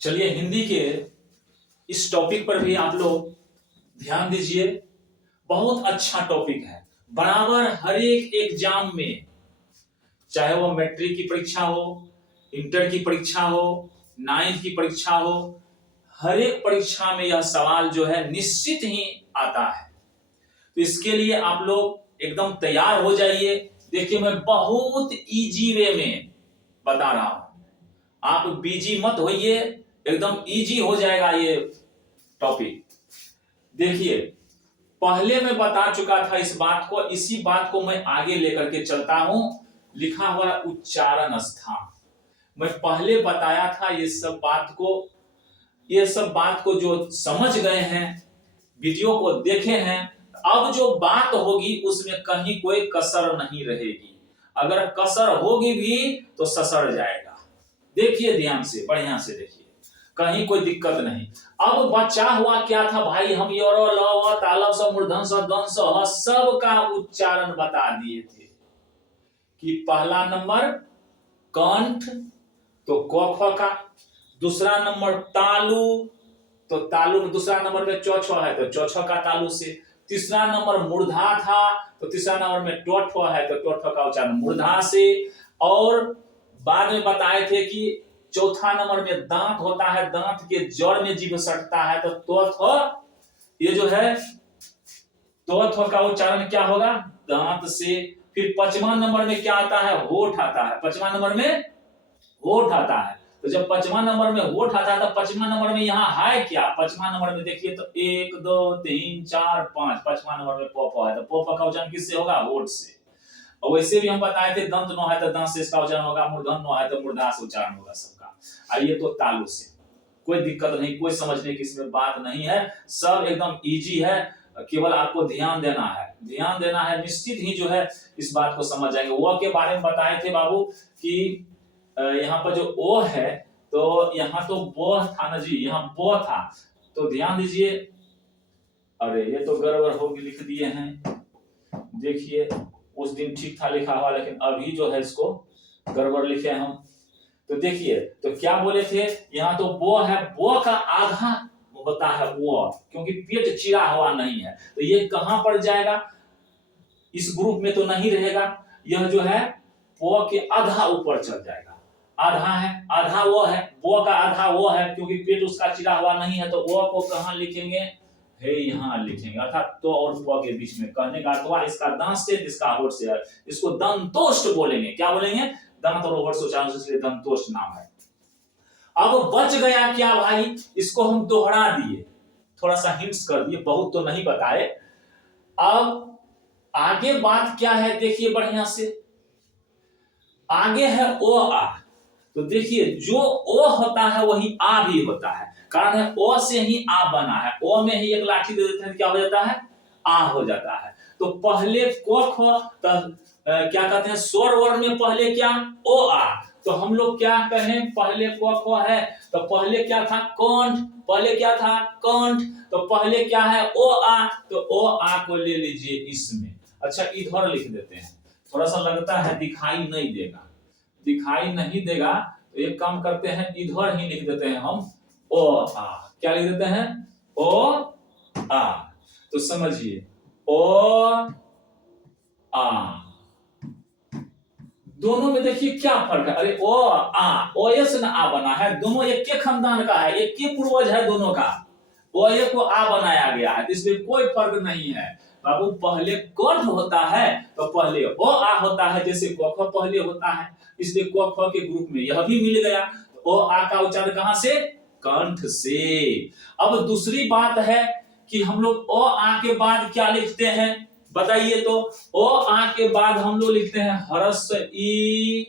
चलिए हिंदी के इस टॉपिक पर भी आप लोग ध्यान दीजिए। बहुत अच्छा टॉपिक है। बराबर हर एक एग्जाम में, चाहे वो मैट्रिक की परीक्षा हो, इंटर की परीक्षा हो, 9th की परीक्षा हो, हर एक परीक्षा में यह सवाल जो है निश्चित ही आता है। तो इसके लिए आप लोग एकदम तैयार हो जाइए। देखिए मैं बहुत इजी वे में बता रहा हूं, आप बीजी मत होइए, एकदम इजी हो जाएगा ये टॉपिक। देखिए पहले मैं बता चुका था इस बात को, इसी बात को मैं आगे लेकर के चलता हूं। लिखा हुआ उच्चारण स्थान, मैं पहले बताया था। ये सब बात को जो समझ गए हैं, वीडियो को देखे हैं, अब जो बात होगी उसमें कहीं कोई कसर नहीं रहेगी। अगर कसर होगी भी तो ससर जाएगा। देखिए ध्यान से, बढ़िया से देखिए, कहीं कोई दिक्कत नहीं। अब बचा हुआ क्या था भाई, हम योर लव तालव स मूर्धन स द्वंद स सब का उच्चारण बता दिए थे कि पहला नंबर कंठ तो क ख का, दूसरा नंबर तालु तो तालु में दूसरा नंबर में चौ छ है तो चौ छ का तालु से, तीसरा नंबर मूर्धा था तो तीसरा नंबर में टो ठ है तो टो ठ का उच्चारण मूर्धा से। और बाद में बताए थे कि चौथा नंबर में दांत होता है, दांत के जड़ में जीभ सटता है तो थ, ये जो है तो थ का उच्चारण क्या होगा, दांत से। फिर पांचवा नंबर में क्या आता है, होठ आता है। पांचवा नंबर में होठ आता है। तो जब पांचवा नंबर में होठ आता है तो पांचवा नंबर में यहाँ है क्या, पांचवा नंबर में देखिए तो 1 2 3 4 5, पांचवा नंबर में प है तो प का उच्चारण किससे होगा, होठ से। और वैसे भी हम बताए थे दंत नो है तो दंत से इसका उच्चारण होगा, मूर्धन नो है तो मूर्धा से उच्चारण होगा सबका। आइए तो तालु से, कोई दिक्कत नहीं, कोई समझने की इसमें बात नहीं है, सब एकदम इजी है। केवल आपको ध्यान देना है, ध्यान देना है, निश्चित ही जो है इस बात को समझ जाएंगे। वो के बारे में बताए थे बाबू कि यहाँ पर जो ओ है तो यहाँ तो बो था ना जी, यहाँ बो था तो ध्यान दीजिए। अरे ये तो गड़बड़ होगी, लिख दिए हैं। देखिए उस दिन ठीक था लिखा हुआ, लेकिन अभी जो है इसको गड़बड़ लिखे हम। तो देखिए तो क्या बोले थे, यहाँ तो बो है, बो का आधा होता है वो, क्योंकि पेट चिरा हुआ नहीं है तो ये कहां पर जाएगा, इस ग्रुप में तो नहीं रहेगा। यह जो है वो के आधा ऊपर चल जाएगा, आधा है, आधा वो है, वो का आधा वो है, क्योंकि पेट उसका चिरा हुआ नहीं है तो वो को कहां लिखेंगे, है यहाँ लिखेंगे, अर्थात तो और वो के बीच में। कहने का अर्थ हुआ इसका दांत से इसका होठ से, इसको दंतोष्ट बोलेंगे। क्या बोलेंगे, दांत और होठ से उच्चारण से, इसलिए दंतोष्ट नाम है। अब बच गया क्या भाई, इसको हम दोहरा दिए, थोड़ा सा हिंट्स कर दिए, बहुत तो नहीं बताए। अब आगे बात क्या है देखिए बढ़िया से, आगे है ओ आ। तो देखिए जो ओ होता है वही आ भी होता है, कारण है ओ से ही आ बना है, ओ में ही एक लाठी दे देते हैं, क्या हो जाता है, आ हो जाता है। तो पहले क ख क्या कहते हैं, स्वर वर्ण में पहले क्या, ओ आ। तो हम लोग क्या कहें, पहले क ख है तो पहले क्या था, कंठ, पहले क्या था, कंठ, तो पहले क्या है, ओ आ, तो ओ आ को ले लीजिए इसमें। अच्छा इधर लिख देते हैं, थोड़ा सा लगता है दिखाई नहीं देगा, दिखाई नहीं देगा तो एक काम करते हैं, इधर ही लिख देते हैं हम ओ आ। क्या लिख देते हैं, ओ आ। तो समझिए ओ आ, दोनों में देखिए क्या फर्क है। अरे ओ आ, ओ ए से ना आ बना है, दोनों एक के खानदान का है, एक के पूर्वज है दोनों का, ओ ए को आ बनाया गया है, इसमें कोई फर्क नहीं है बाबू। पहले कंठ होता है तो पहले ओ आ होता है, जैसे क ख पहले होता है, इसलिए क ख के ग्रुप में यह भी मिल गया। तो ओ आ का उच्चारण कहां से, कंठ से। अब दूसरी बात है कि हम लोग ओ आ के बाद क्या लिखते हैं बताइए, तो ओ आ के बाद हम लोग लिखते हैं ह्रस्व ई,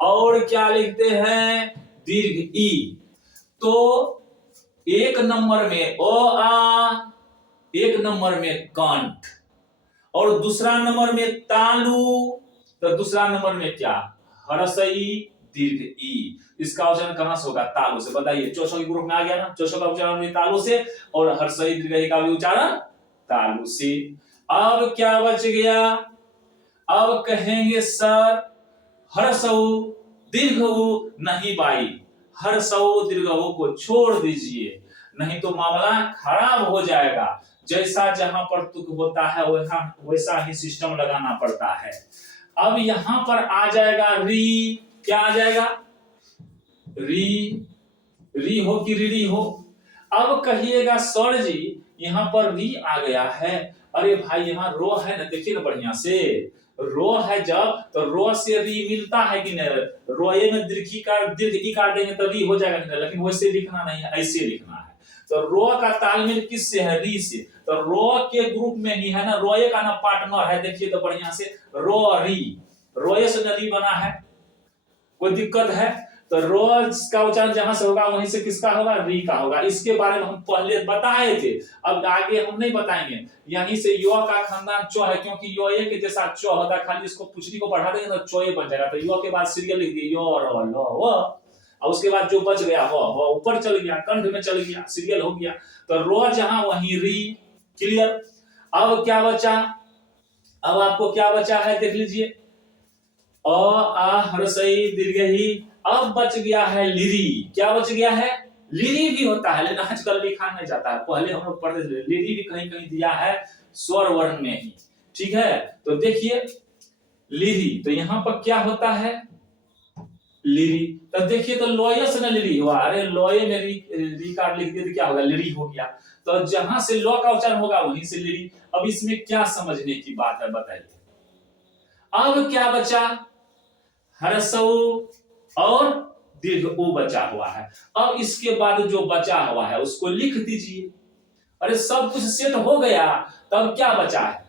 और क्या लिखते हैं, दीर्घ ई। तो एक नंबर में ओ आ, एक नंबर में कंठ, और दूसरा नंबर में तालु, तो दूसरा नंबर में क्या, ह्रस्व ई दीर्घ ई। इसका उच्चारण कहां से होगा, तालु से। बताइए चौसो के ग्रुप में आ गया ना, चौसो का उच्चारण भी तालु से, और ह्रस्व ई दीर्घ ई का भी उच्चारण तालु से। अब क्या बच गया, अब कहेंगे सर ह्रस्व दीर्घ नहीं भाई, हर्षऊ दीर्घऊ को छोड़ दीजिए, नहीं तो मामला खराब हो जाएगा। जैसा जहां पर तुक होता है वैसा ही सिस्टम लगाना पड़ता है। अब यहां पर आ जाएगा री, क्या आ जाएगा? री, री हो कि री हो। अब कहिएगा सर जी यहाँ पर री आ गया है, अरे भाई यहाँ रो है ना, देखिए ना बढ़िया से, रो है जब तो रो से री मिलता है कि नहीं? रोए में दीर्घ ई काट देंगे तो री हो जाएगा कि नहीं? लेकिन वैसे लिखना नहीं है, ऐसे लिखना है। तो रो का तालमेल किससे है? री से। तो रो के ग्रुप में ही है ना, रोए का ना पार्टनर है, देखिए तो बढ़िया से, रो री, रोए से न री बना है, कोई दिक्कत है? तो रोज का उच्चारण जहां से होगा वहीं से किसका होगा? री का होगा। इसके बारे में हम पहले बताए थे, अब आगे हम नहीं बताएंगे। यहीं से यो का खानदान चो है, क्योंकि यो ए के जैसा चो होता है, खाली इसको पुछड़ी को बढ़ा देंगे तो चोए बन जाएगा। तो यो के बाद सीरियल लिख दिए यो रो लो वो, और उसके बाद जो बच गया वो ऊपर चल गया, कंठ में चल गया, सीरियल हो गया। तो रो जहां वहीं री, क्लियर? अब क्या बचा? अब आपको क्या बचा है देख लीजिए, अ आ हर्षई दीर्घई। अब बच गया है लिरी। क्या बच गया है? लिरी भी होता है, लेकिन आजकल लिखा नहीं जाता है, पहले हम लोग पढ़ते थे। लिरी भी कहीं कहीं दिया है स्वर वर्ण में ही, ठीक है? तो देखिए लिरी, तो यहाँ पर क्या होता है? लिरी। तो देखिए तो लोये से ना लिरी हुआ, अरे लोये में री कार्ड लिख दिया तो क्या होगा? लिरी हो गया। तो जहां से लो का उच्चारण होगा वहीं से लिरी। अब इसमें क्या समझने की बात है बताइए? अब क्या बचा? हर्षऊ और दीर्घ ऊ बचा हुआ है। अब इसके बाद जो बचा हुआ है उसको लिख दीजिए। अरे सब कुछ सेट हो गया, तब क्या बचा है?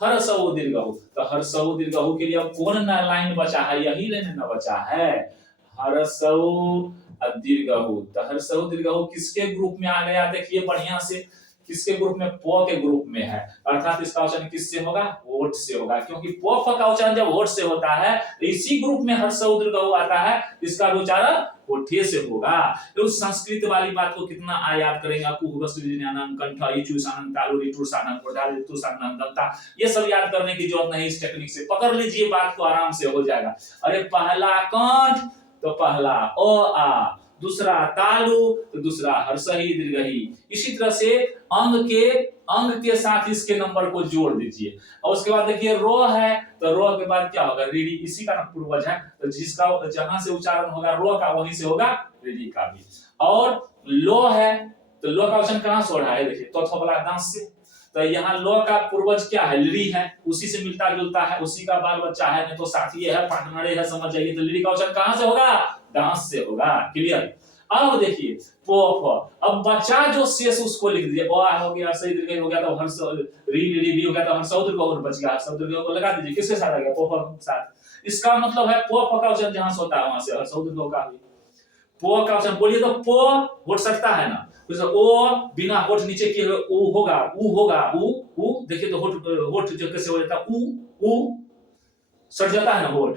हर्षऊ दीर्घऊ। तो हर्षऊ दीर्घऊ के लिए अब कौन ना लाइन बचा है? यही लाइन ना बचा है, हर्षऊ दीर्घऊ। तो हर्षऊ दीर्घऊ किसके ग्रुप में आ गया? देखिए बढ़िया से, किसके ग्रुप में? प के ग्रुप में है, अर्थात इसका उच्चारण किससे होगा? होठ से होगा, क्योंकि प फ का उच्चारण जब होठ से होता है तो इसी ग्रुप में हर्षऊ दीर्घऊ आता है, इसका उच्चारण होठे से होगा। तो उस संस्कृत वाली बात को कितना याद करेंगे? कंठ इचुसानन तालु रिटुसानन कोडाल रिटुसानन दंता, ये सब याद करने की जरूरत नहीं, इस टेक्निक से पकड़ लीजिए, बात को आराम से हो जाएगा। अरे पहला कंठ तो पहला आ, दूसरा तालु तो दूसरा हर्षही दीर्घही। इसी तरह से अंग के साथ इसके नंबर को जोड़ दीजिए। और उसके बाद देखिए रो है, तो रो के बाद क्या होगा? रीडी, इसी का पूर्वज है, तो जिसका जहां से उच्चारण होगा रो का वहीं से होगा रीडी का भी। और लो है, तो लो का उच्चारण कहां से हो रहा है? देखिए तो थोबला दांत से। तो यहाँ लो का पूर्वज क्या है? लिरी है, उसी से मिलता जुलता है, उसी का बाल बच्चा है, नहीं तो साथी है, पार्टनर है, समझ जाइए। तो लिरी का उच्चारण कहां से होगा? दांत से होगा, क्लियर? अब देखिए पो फ, अब बचा जो शेष उसको लिख दीजिए। आ हो गया, सही दीर्घ हो गया, तो हर्ष री हो गया, तो हर्षऊ दीर्घ और बच गया, हर्षऊ दीर्घ को लगा दीजिए, किसके साथ आ गया? पो फ साथ। इसका मतलब है पो फ का उच्चारण जहां से होता है वहां से हर्षऊ दीर्घ का भी पो का उच्चारण बोलिए तो पो होठ सकता है ना, तो ओ बिना होठ नीचे किए हुए ऊ होगा, ऊ होगा, ऊ देखिए तो होठ जो कैसे हो जाता है? ऊ सट जाता है ना होठ,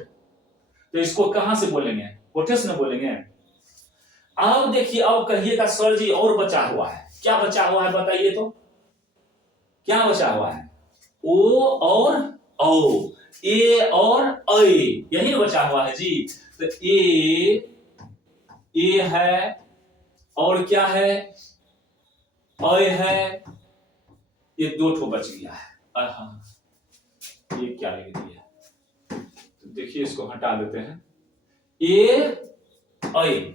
तो इसको कहां से बोलेंगे? होठे से ना बोलेंगे। अब देखिए, अब कहिएगा सर जी और बचा हुआ है, क्या बचा हुआ है बताइए तो? क्या बचा हुआ है? ओ और औ, ए और ऐ, यही बचा हुआ है जी। तो ए है, और क्या है? ऐ है, ये दो ठो बच गया है। हाँ, ये क्या लिख दिया? तो देखिए इसको हटा देते हैं, ए ऐ।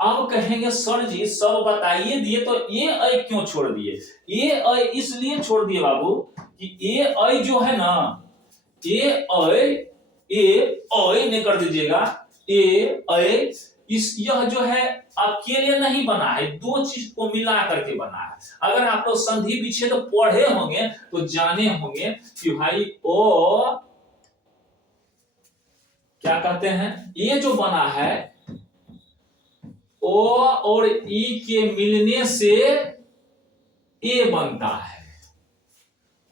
अब कहेंगे सर जी सब बताइए दिए, तो ये ऐ क्यों छोड़ दिए? ये ऐ इसलिए छोड़ दिए बाबू कि ये ऐ जो है ना, ये ऐ नहीं कर दीजिएगा, ये ऐ यह जो है अकेले नहीं बना है, दो चीज को मिला करके बना है। अगर आप लोग संधि विच्छेद पढ़े होंगे तो जाने होंगे कि भाई ओ क्या कहते हैं, ये जो बना है ओ और ई के मिलने से ए बनता है,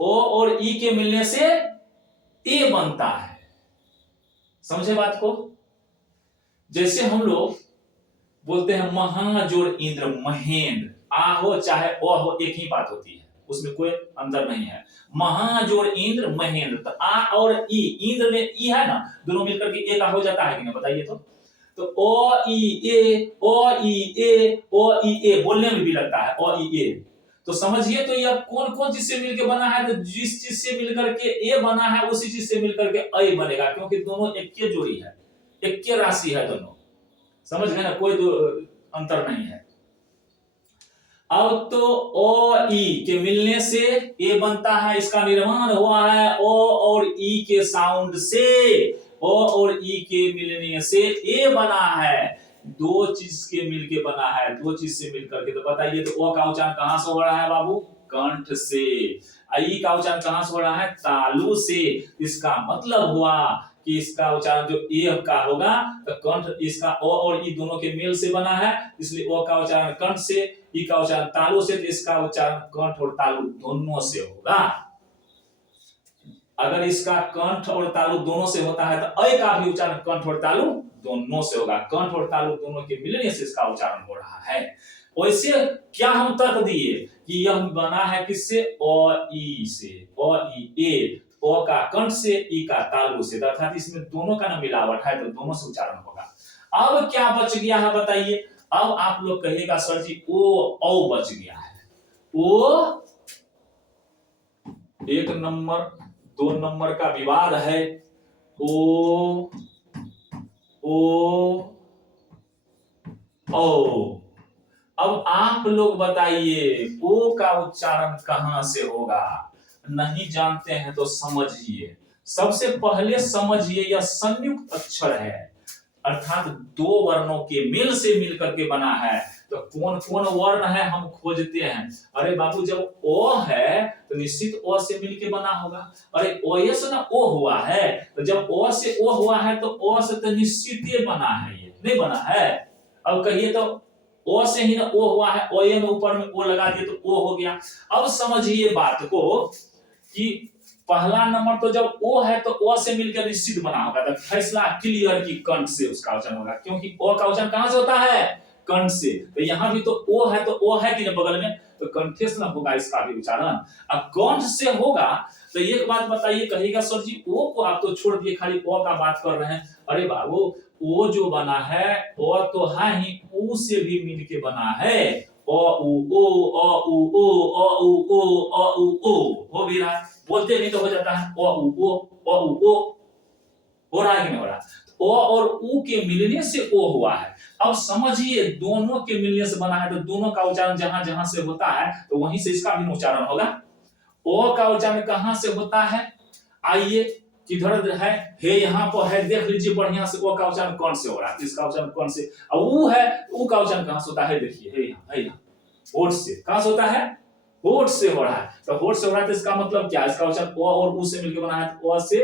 ओ और ई के मिलने से ए बनता है। समझे बात को? जैसे हम लोग बोलते हैं महाजोड़ इंद्र महेंद्र, आ हो चाहे ओ हो एक ही बात होती है, उसमें कोई अंतर नहीं है। महाजोड़ इंद्र महेंद्र, तो आ और ई, इंद्र में ई है ना, दोनों मिलकर के एक हो जाता है कि नहीं बताइए तो? तो ओ ई ए, ओ ई ए, ओ ई ए बोलने में भी लगता है ओ ई ए। तो समझिए तो यह कौन कौन चीज से मिलकर बना है, तो जिस चीज से मिलकर के ए बना है उसी चीज से मिलकर के ऐ बनेगा, क्योंकि दोनों एक के जोड़ी है, एक के राशि है दोनों। समझ गए ना, कोई अंतर नहीं है। अब तो ओ ई के मिलने से ए बनता है, इसका निर्माण हुआ है ओ और ई के साउंड से। ओ और ई के मिलने से ए बना है, दो चीज के मिलके बना है, दो चीज से मिलकर के। तो बताइए तो ओ का उच्चारण कहां से हो रहा है बाबू? कंठ से। ई का उच्चारण कहां से हो रहा है? तालु से। इसका मतलब हुआ कि इसका उच्चारण जो ए का होगा तो कंठ, इसका ओ और ई दोनों के मेल से बना है, इसलिए ओ का उच्चारण कंठ से, ई का उच्चारण तालु से, तो इसका उच्चारण कंठ और तालु दोनों से होगा। अगर इसका कंठ और तालु दोनों से होता है तो ऐ का भी उच्चारण कंठ और तालु दोनों से होगा। कंठ और तालु दोनों के मिलने से इसका उच्चारण हो रहा है। वैसे क्या हम तर्क दिए कि यह बना है किससे? ओ ई से, ओ ई ए, ओ का कंठ से, ई का तालु से, अर्थात इसमें दोनों का ना मिलावट है, तो दोनों से उच्चारण होगा। अब क्या बच गया है बताइए? अब आप लोग कहिएगा सर जी ओ औ बच गया है। ओ 1 नंबर 2 नंबर का विवाद है। ओ अब आप लोग बताइए ओ का उच्चारण कहां से होगा? नहीं जानते हैं तो समझिए। सबसे पहले समझिए यह संयुक्त अक्षर है, अर्थात दो वर्णों के मेल से मिलकर के बना है। तो कौन कौन वर्ण है हम खोजते हैं। अरे बाबू जब ओ है तो निश्चित ओ से मिलके बना होगा। अरे ओ से ना ओ हुआ है, तो जब ओ से ओ हुआ है तो ओ से तो निश्चित ये बना है, ये नहीं बना है। अब कहिए तो ओ से ही ना ओ हुआ है, ओ में ऊपर में ओ लगा दिए तो ओ हो गया। अब समझिए बात को कि पहला नंबर तो जब ओ है तो ओ से मिलकर निश्चित बना होगा, तो फैसला क्लियर की कंठ से उसका उच्चारण होगा, क्योंकि ओ का उच्चारण कहां से होता है? कंठ से। तो यहां भी तो ओ है, तो ओ है कि नहीं बगल में, तो कंठ से होगा इसका भी उच्चारण। अब कंठ से होगा तो एक बात बताइए, कहिएगा सर जी ओ को आप तो छोड़ दिए, खाली ओ का बात कर रहे हैं। अरे बाबू ओ जो बना है ओ तो है ही, ऊ से भी मिलके बना है। ओ उ ओ, ओ उ ओ, ओ उ ओ, ओ उ ओ हो भी रहा है, बोलते नहीं तो हो जाता है ओ उ ओ, ओ उ ओ, हो रहा है कि नहीं हो रहा? ओ और ऊ के मिलने से ओ हुआ है। अब समझिए दोनों के मिलने से बना है, तो दोनों का उच्चारण जहां जहां से होता है तो वहीं से इसका भी उच्चारण होगा। ओ का उच्चारण कहां से होता है? आइए किधर है, हे यहाँ पर है, देख लीजिए बढ़िया से। ओ का उच्चारण कौन से हो रहा है? इसका उच्चारण कौन से? अब ऊ है, ऊ का उच्चारण कहां से होता है? देखिए हे यहाँ होठ से। कहां से होता है? होठ से हो रहा है। तो होठ से हो रहा है तो इसका मतलब क्या? इसका उच्चारण ओ और ऊ से मिलकर बना है, तो ओ से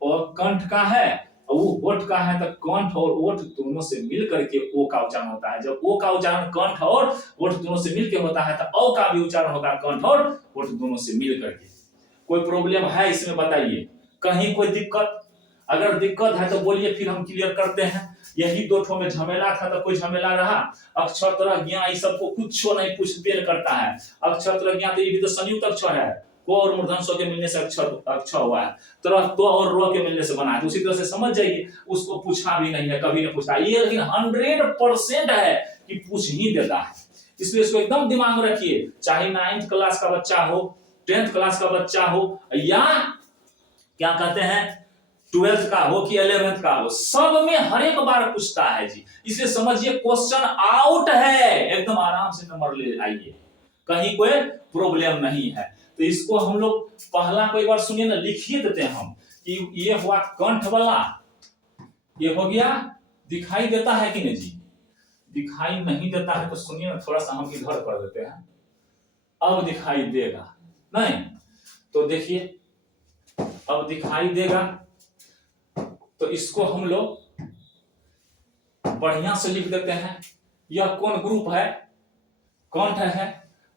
और कंठ का है, वो होठ का है, तो कंठ और ओठ दोनों से मिलकर के ओ का उच्चारण होता है। जब ओ का उच्चारण कंठ और ओठ दोनों से मिलकर होता है तो औ का भी उच्चारण होगा कंठ और ओठ दोनों से मिलकर के। कोई प्रॉब्लम है इसमें बताइए? कहीं कोई दिक्कत? अगर दिक्कत है तो बोलिए, फिर हम क्लियर करते हैं। यही दो ठो में झमेला था तो कोई झमेला रहा? अक्षर तरह ज्ञान इस सबको कुछ नहीं कुछ बेल करता है। अक्षर तरह ज्ञान तो ये भी तो संयुक्त अक्षर है, को और मूर्धन स्व के मिलने से अक्षर हुआ है, तरह तो और रो के मिलने से बना है। तो उसी तरह से समझ जाइए, उसको पूछा भी नहीं है, कभी नहीं पूछा ये, लेकिन 100% है कि पूछ ही देता है। इसलिए इसको एकदम दिमाग में रखिए, चाहे 9th क्लास का बच्चा हो, 10th क्लास का बच्चा हो, या क्या कहते हैं 12th का हो कि 11th का हो, सब में हर एक बार पूछता है जी। इसलिए समझिए क्वेश्चन आउट है, एकदम आराम से नंबर ले आइए, कहीं कोई प्रॉब्लम नहीं है। तो इसको हम लोग पहला को एक बार सुनिए ना, लिखिए देते हैं हम कि ये हुआ कंठ वाला, ये हो गया। दिखाई देता है कि नहीं जी? दिखाई नहीं देता है तो सुनिए ना, थोड़ा सा हम इधर कर देते हैं, अब दिखाई देगा नहीं? तो देखिए अब दिखाई देगा, तो इसको हम लोग बढ़िया से लिख देते हैं। यह कौन ग्रुप है? कंठ है।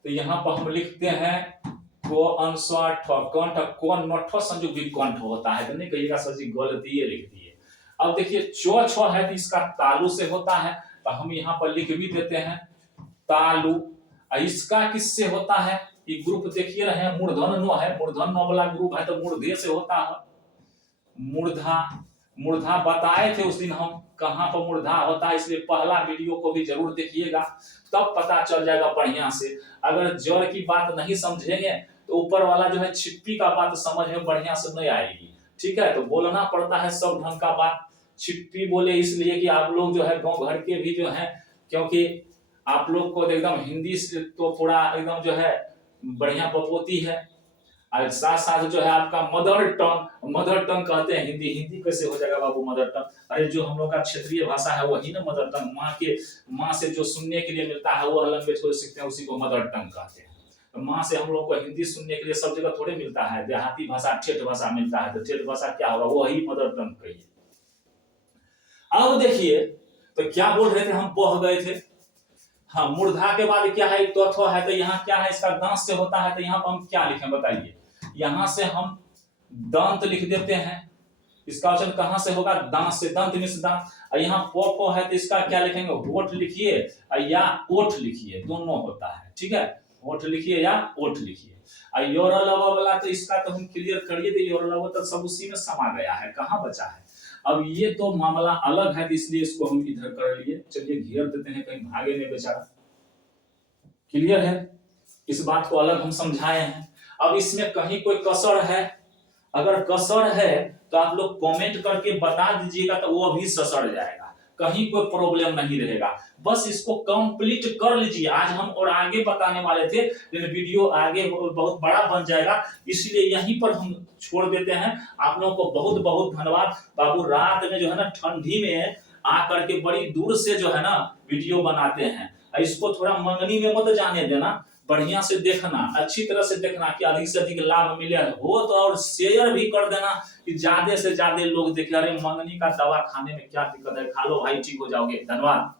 तो यहां पर हम लिखते हैं को अनुस्वार कंठ, कौन नठ संयुक्त भी कंठ होता है, तो नहीं कहिएगा सर जी गलती लिख दिए। अब देखिए चो छ है तो इसका तालु से होता है, तो हम यहाँ पर लिख भी देते हैं तालु। इसका किससे होता है? ये ग्रुप देखिए रहे हैं, मूर्धन नो है, मूर्धन नो वाला ग्रुप है तो मूर्धे से होता है, मूर्धा। मूर्धा बताए थे उस दिन हम कहाँ पर मूर्धा होता है, इसलिए पहला वीडियो को भी जरूर देखिएगा, तब पता चल जाएगा बढ़िया से। अगर जड़ की बात नहीं समझेंगे तो ऊपर वाला जो है छिप्पी का बात समझ में बढ़िया से नहीं आएगी। ठीक है, तो बोलना पड़ता है सब ढंग का बात। छिप्पी बोले इसलिए कि आप लोग जो है गांव घर के भी जो है, क्योंकि आप लोग को एकदम हिंदी से तो पूरा एकदम जो है बढ़िया बपोती है, और साथ साथ जो है आपका मदर टंग कहते हैं हिंदी। हिंदी कैसे हो जाएगा बाबू मदर टंग? अरे जो हम लोग का क्षेत्रीय भाषा है वही ना मदर टंग। माँ से जो सुनने के लिए मिलता है वो लैंग्वेज को सीखते हैं, उसी को मदर टंग कहते हैं। तो माँ से हम लोग को हिंदी सुनने के लिए सब जगह थोड़े मिलता है, देहाती भाषा ठेठ भाषा मिलता है, तो ठेठ भाषा क्या होगा, वही मदर टंग कहिए। अब देखिए तो क्या बोल रहे थे हम, बह गए थे। हाँ, मूर्धा के बाद क्या है, त्वथ है, तो यहाँ क्या है, इसका दांत से होता है, तो यहाँ पर हम क्या लिखें बताइए। यहां से हम दांत लिख देते हैं, इसका वचन कहां से होगा, दांत से, दंत में से दांत। और यहाँ पो है तो इसका क्या लिखेंगे, होठ लिखिए या ओठ लिखिए, दोनों होता है। ठीक है, होठ लिखिए या ओठ लिखिए। और योरलव वाला तो इसका तो हम क्लियर करिए, तो योरलव तो सब उसी में समा गया है, कहां बचा है। अब ये तो मामला अलग है, इसलिए इसको हम इधर कर लिए। चलिए घेर देते हैं, कहीं भागे नहीं बेचारा। क्लियर है, इस बात को अलग हम समझाए हैं। अब इसमें कहीं कोई कसर है, अगर कसर है तो आप लोग कमेंट करके बता दीजिएगा, तो वो भी ससर जाएगा, कहीं कोई प्रॉब्लम नहीं रहेगा। बस इसको कंप्लीट कर लीजिए। आज हम और आगे बताने वाले थे, लेकिन वीडियो आगे बहुत बड़ा बन जाएगा, इसलिए यहीं पर हम छोड़ देते हैं। आप लोगों को बहुत बहुत धन्यवाद। बाबू रात में जो है ना ठंडी में आकर के बड़ी दूर से जो है ना वीडियो बनाते हैं, इसको थोड़ा मंगनी में मत जाने देना, बढ़िया से देखना, अच्छी तरह से देखना कि अधिक से अधिक लाभ मिले हो तो, और शेयर भी कर देना कि ज्यादा से ज्यादा लोग देखे। अरे मंगनी का दवा खाने में क्या दिक्कत है, खा लो भाई, ठीक हो जाओगे। धन्यवाद।